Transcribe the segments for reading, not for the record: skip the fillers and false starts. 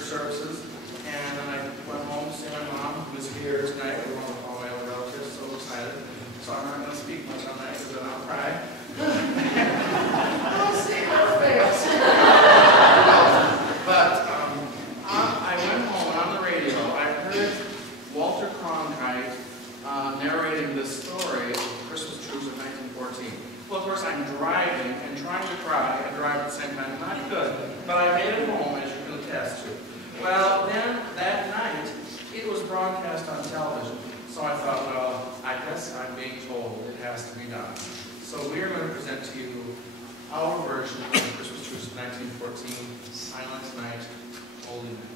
church services. And then I went home to see my mom, who was here tonight with all my other relatives, so excited. So I'm not going to speak much on that because then I'll cry. I'll see her face. But I went home and on the radio I heard Walter Cronkite narrating this story of Christmas Truce of 1914. Well, of course, I'm driving and trying to cry and drive at the same time. Not good, but I made it home, as you can attest to. Well, then that night, it was broadcast on television. So I thought, well, I guess I'm being told it has to be done. So we are going to present to you our version of the Christmas Truce of 1914, Silent Night, Holy Night.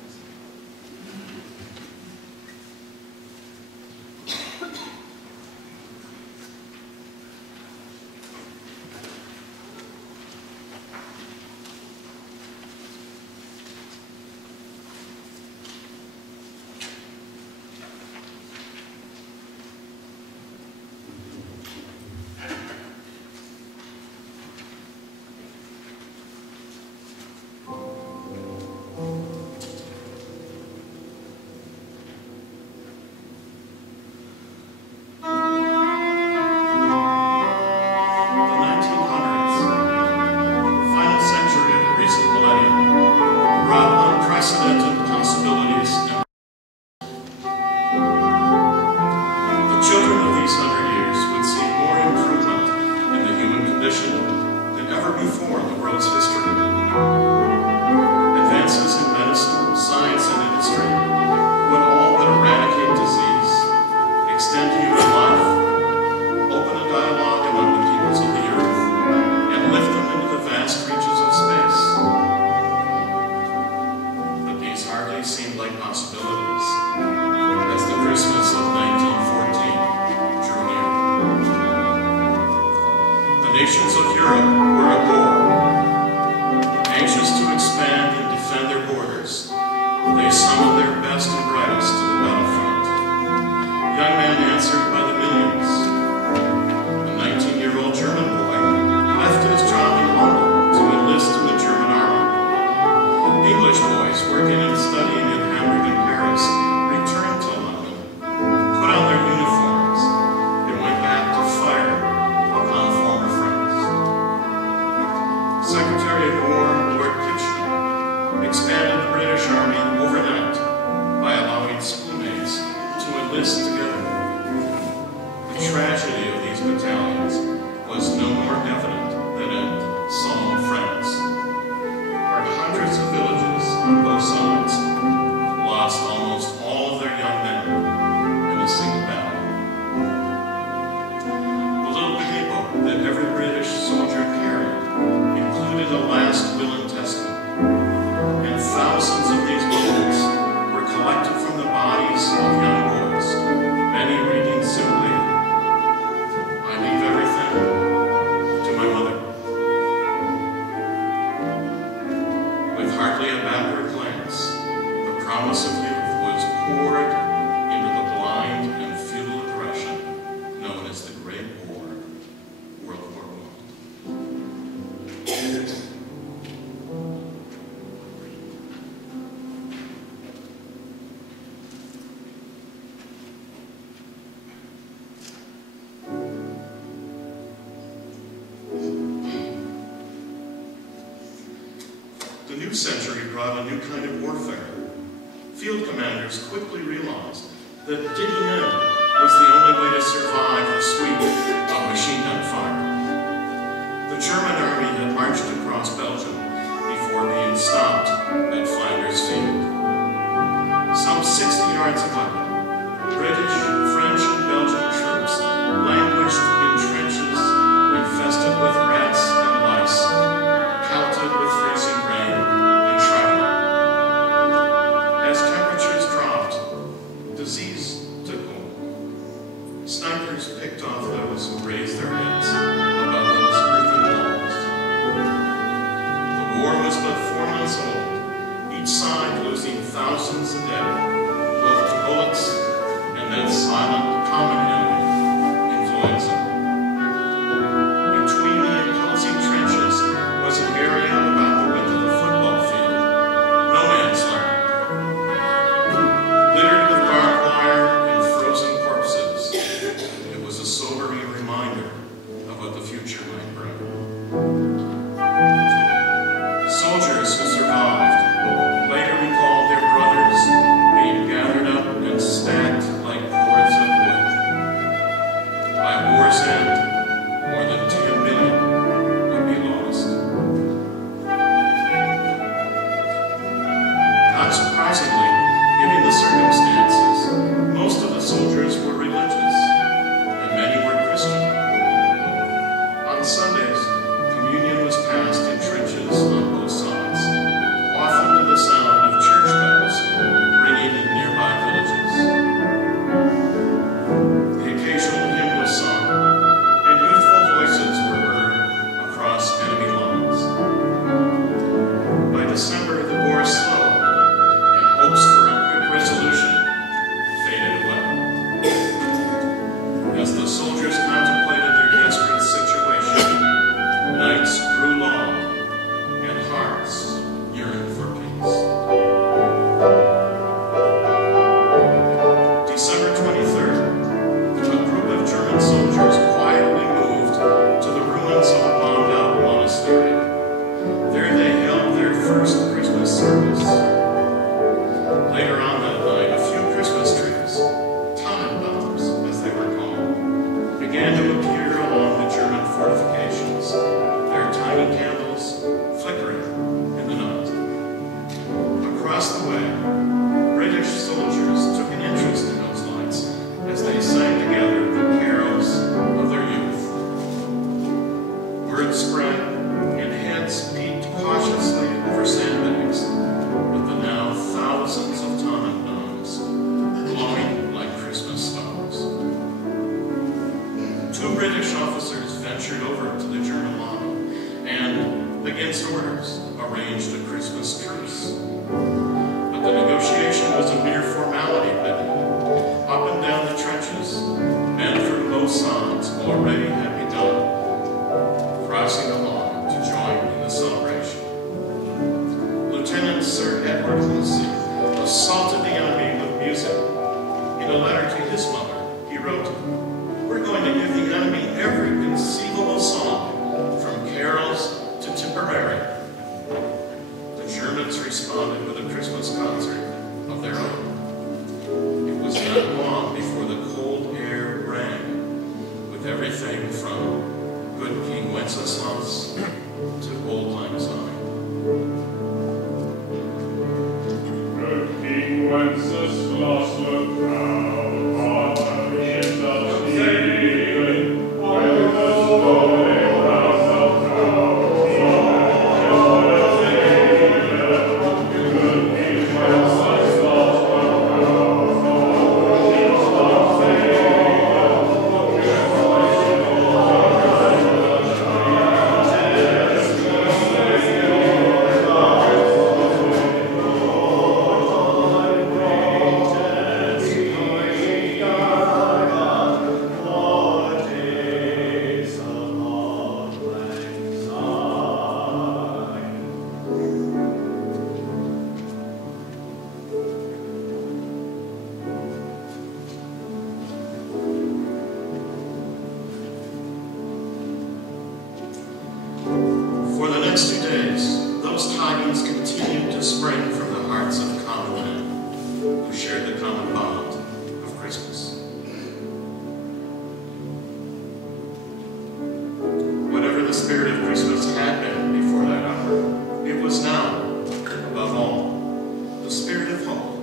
Nations of Europe were at war. Anxious to expand and defend their borders, they summoned their best and brightest to the battlefront. Young men answered by the millions. A 19-year-old German boy left his job in London to enlist in the German army. English boys working and studying in Hamburg and Paris returned to London, put on their uniforms, and went back to fire upon former friends. Secretary of War Lord Kitchener expanded the British Army overnight by allowing schoolmates to enlist together. The tragedy of these battalions was no more evident than in Somme, France, where hundreds of villages on both sides lost almost all of their young men in a single battle. The little paybook that every British soldier carried included a last will and testament, and thousands of these books were collected from the bodies of young boys, many reading simply, "I leave everything to my mother." With hardly a backward glance, the promise of youth was poured into the blind and futile aggression known as the Great War, World War I. The new century brought a new kind of warfare. Field commanders quickly realized that digging in was the only way to survive the sweep of machine gun fire. The German army had marched across Belgium before being stopped at Flanders Field. Some 60 yards away, British, French, and Belgian troops languished in trenches infested with rats and lice, pelted with freezing rain and shrouded. As temperatures dropped, disease took hold. Snipers picked off those who raised their heads above those earthen walls. The war was but 4 months old, each side losing thousands a day, both to bullets and that silent common enemy, influenza. Between the imposing trenches was an area about the width of a football field, no man's land, Across the way, British soldiers took an interest in those lights as they sang together the carols of their youth. Word spread, and heads peeked cautiously over sandbags with the now thousands of tonic domes glowing like Christmas stars. Two British officers ventured over to the German line and, against orders, arranged a Christmas truce. But the negotiation was a mere formality bid. Up and down the trenches, men from both sides already had begun, crossing along to join in the celebration. Lieutenant Sir Edward Halsey assaulted the enemy with music. In a letter to his mother, he wrote, "We're going to give the enemy every conceivable song, from carols to Tipperary." The Germans responded with a Christmas concert of their own. It was not long before the cold air rang with everything from Good King Wenceslas to Old Lang Syne. Good King Wenceslas, look proud on the ships of Stephen, while the stormy round of town. For the next 2 days, those tidings continued to spring from the hearts of common men who shared the common bond of Christmas. Whatever the spirit of Christmas had been before that hour, it was now, above all, the spirit of hope,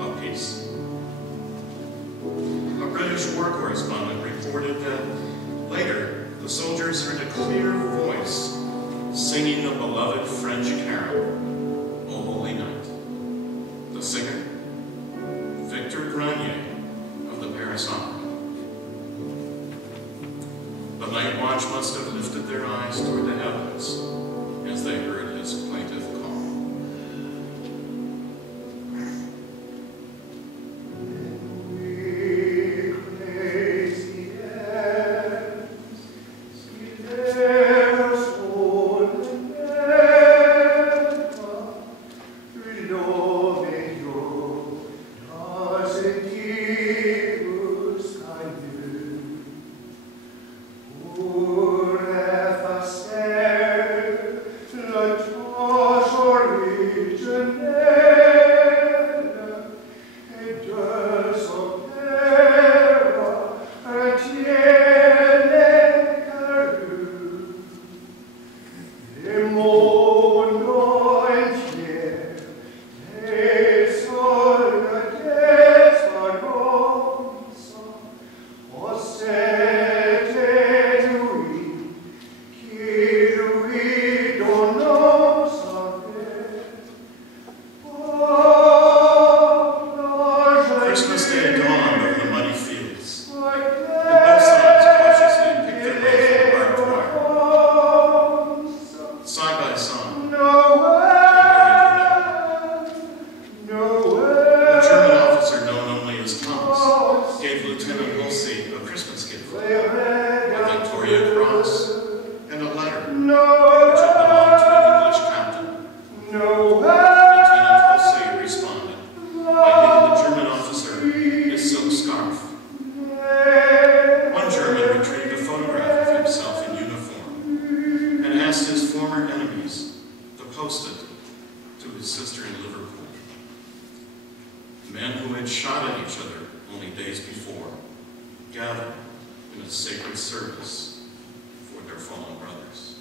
of peace. A British war correspondent reported that later, the soldiers heard a clear voice singing the beloved French carol, O Holy Night. The singer, Victor Granier of the Paris Opera. The night watch must have lifted their eyes toward the heavens as they heard his plaintive call. Men who had shot at each other only days before gathered in a sacred service for their fallen brothers.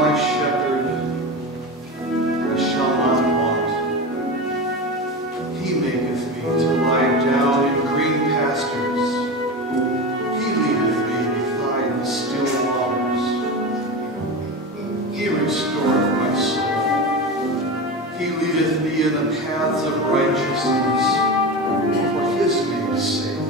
my shepherd, I shall not want. He maketh me to lie down in green pastures. He leadeth me beside the still waters. He restoreth my soul. He leadeth me in the paths of righteousness for his name's sake.